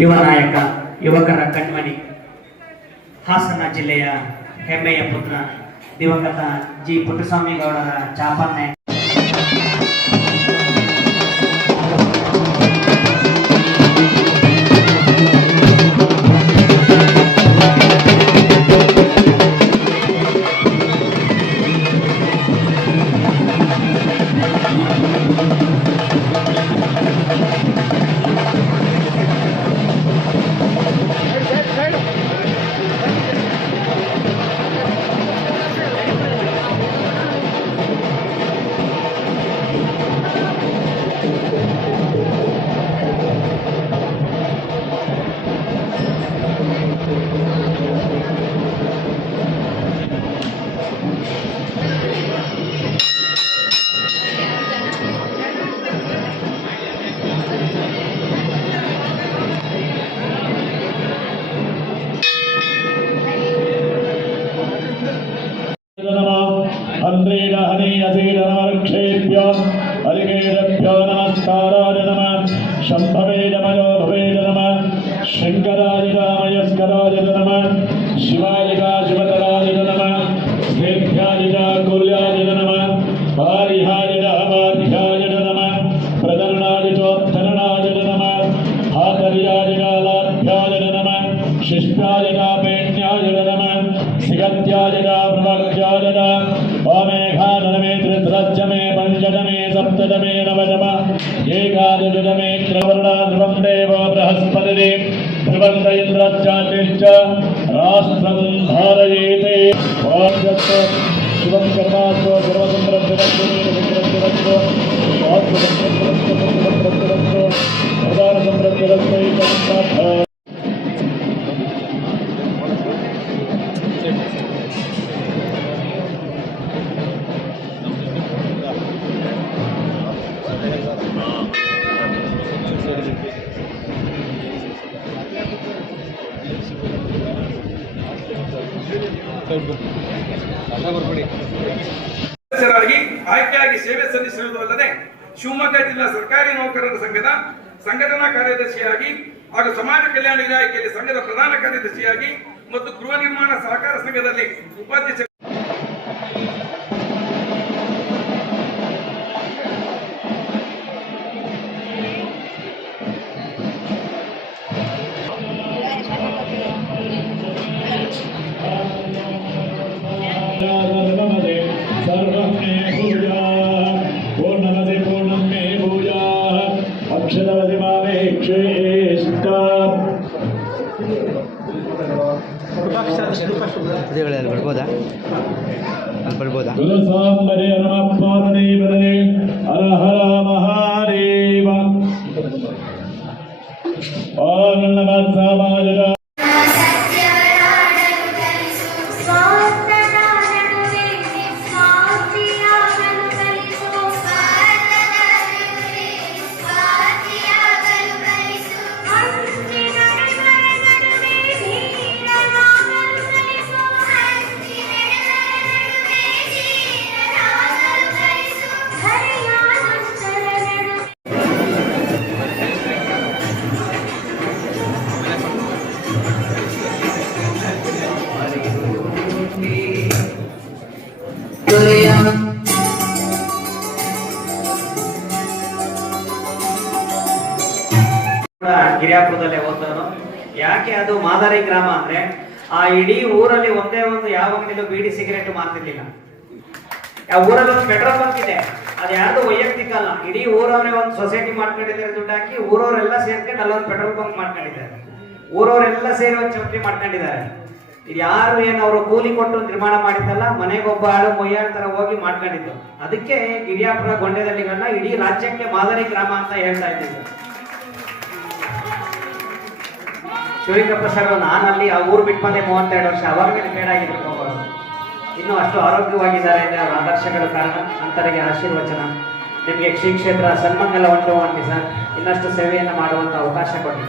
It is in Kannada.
ಯುವ ನಾಯಕ, ಯುವಕರ ಕಣ್ಮಣಿ, ಹಾಸನ ಜಿಲ್ಲೆಯ ಹೆಮ್ಮೆಯ ಪುತ್ರ ದಿವಂಗತ ಜಿ ಪುಟ್ಟಸ್ವಾಮಿಗೌಡರ ಚಾಪನ್ನೆ नमस्काराय नमः शंभवे नमो भवे नमः शंकराय रामयस्कराय नमः शिवाय शिवतराय नमः स्नेह्याय कुल्याय नमः पारिहाय वारिहाय नमः प्रदर्णाय चोत्तरणाय नमः हातर्याय लाभ्याय नमः शिष्टाय पेण्याय नमः सिगत्याय प्रवक्त्याय वामेघानमे त्रिद्रज्जमे पञ्चदमे सप्तदमे नवदमे एकादशदमे त्रिवर्णाध्रुवं देवो बृहस्पतिः ध्रुवन्त इन्द्रश्चातिश्च राष्ट्रं धारयेते शिवं कर्मास्तु सर्वसंरक्षणस्तु प्रधानसंरक्षणस्तु ಆಯ್ಕೆಯಾಗಿ ಸೇವೆ ಸಲ್ಲಿಸಿರುವುದಲ್ಲದೆ ಶಿವಮೊಗ್ಗ ಜಿಲ್ಲಾ ಸರ್ಕಾರಿ ನೌಕರರ ಸಂಘದ ಸಂಘಟನಾ ಕಾರ್ಯದರ್ಶಿಯಾಗಿ ಹಾಗೂ ಸಮಾಜ ಕಲ್ಯಾಣ ಇಲಾಖೆಯಲ್ಲಿ ಸಂಘದ ಪ್ರಧಾನ ಕಾರ್ಯದರ್ಶಿಯಾಗಿ ಮತ್ತು ಗೃಹ ನಿರ್ಮಾಣ ಸಹಕಾರ ಸಂಘದಲ್ಲಿ ಉಪಾಧ್ಯಕ್ಷ ಬರ್ಬೋದಾ ಬರ್ಬೋದಾ ಹರ ಹರ ಮಹಾದೇವ ಓಂ ನಮಃ ಸಮಾಜ ಗಿರಿಯಾಪುರದಲ್ಲೇ ಓದ್ತಾನು. ಯಾಕೆ ಅದು ಮಾದರಿ ಗ್ರಾಮ ಅಂದ್ರೆ ಆ ಇಡೀ ಊರಲ್ಲಿ ಒಂದೇ ಒಂದು ಯಾವಾಗಲೂ ಬೀಡಿ ಸಿಗರೇಟ್ ಮಾರ್ತಿರ್ಲಿಲ್ಲ. ಆ ಊರಲ್ಲಿ ಒಂದು ಪೆಟ್ರೋಲ್ ಬಂಕ್ ಇದೆ, ಅದು ಯಾರ್ದು ವೈಯಕ್ತಿಕ ಅಲ್ಲ, ಇಡೀ ಊರವರೇ ಒಂದು ಸೊಸೈಟಿ ಮಾಡ್ಕೊಂಡಿದ್ದಾರೆ. ದುಡ್ಡು ಹಾಕಿ ಊರವರೆಲ್ಲ ಸೇರ್ಕೊಂಡು ಅಲ್ಲೊಂದು ಪೆಟ್ರೋಲ್ ಬಂಕ್ ಮಾಡ್ಕೊಂಡಿದ್ದಾರೆ. ಊರವರೆಲ್ಲ ಸೇರಿ ಒಂದು ಚೌಟ್ರಿ ಮಾಡ್ಕೊಂಡಿದ್ದಾರೆ. ಇದು ಯಾರು ಏನು ಅವರು ಕೂಲಿ ಕೊಟ್ಟು ನಿರ್ಮಾಣ ಮಾಡಿದ್ದಲ್ಲ, ಮನೆಗೊಬ್ಬ ಆಳು ಮೊಯ್ಯಾಳ ತರ ಹೋಗಿ ಮಾಡ್ಕೊಂಡಿದ್ದು. ಅದಕ್ಕೆ ಗಿರಿಯಾಪುರ ಗೊಂಡೆದಲ್ಲಿಗಳನ್ನ ಇಡೀ ರಾಜ್ಯಕ್ಕೆ ಮಾದರಿ ಗ್ರಾಮ ಅಂತ ಹೇಳ್ತಾ ಇದ್ದೀವಿ. ಶಿವಲಿಂಗಪ್ಪ ಸರ್ ನಾನಲ್ಲಿ ಆ ಊರು ಬಿಟ್ಟು ಬಂದೆ 32 ವರ್ಷ, ಅವಾಗಲೇ ರಿಟೈರ್ಡ್ ಆಗಿದ್ರು. ಇನ್ನೂ ಅಷ್ಟು ಆರೋಗ್ಯವಾಗಿದ್ದಾರೆ ಅಂದರೆ ಅವರ ಆದರ್ಶಗಳು ಕಾರಣ. ಅಂತರಿಗೆ ಆಶೀರ್ವಚನ. ನಿಮಗೆ ಶ್ರೀ ಕ್ಷೇತ್ರ ಸನ್ಮಂಗಲ ಉಂಟು ಸರ್, ಇನ್ನಷ್ಟು ಸೇವೆಯನ್ನು ಮಾಡುವಂಥ ಅವಕಾಶ ಕೊಡಿ.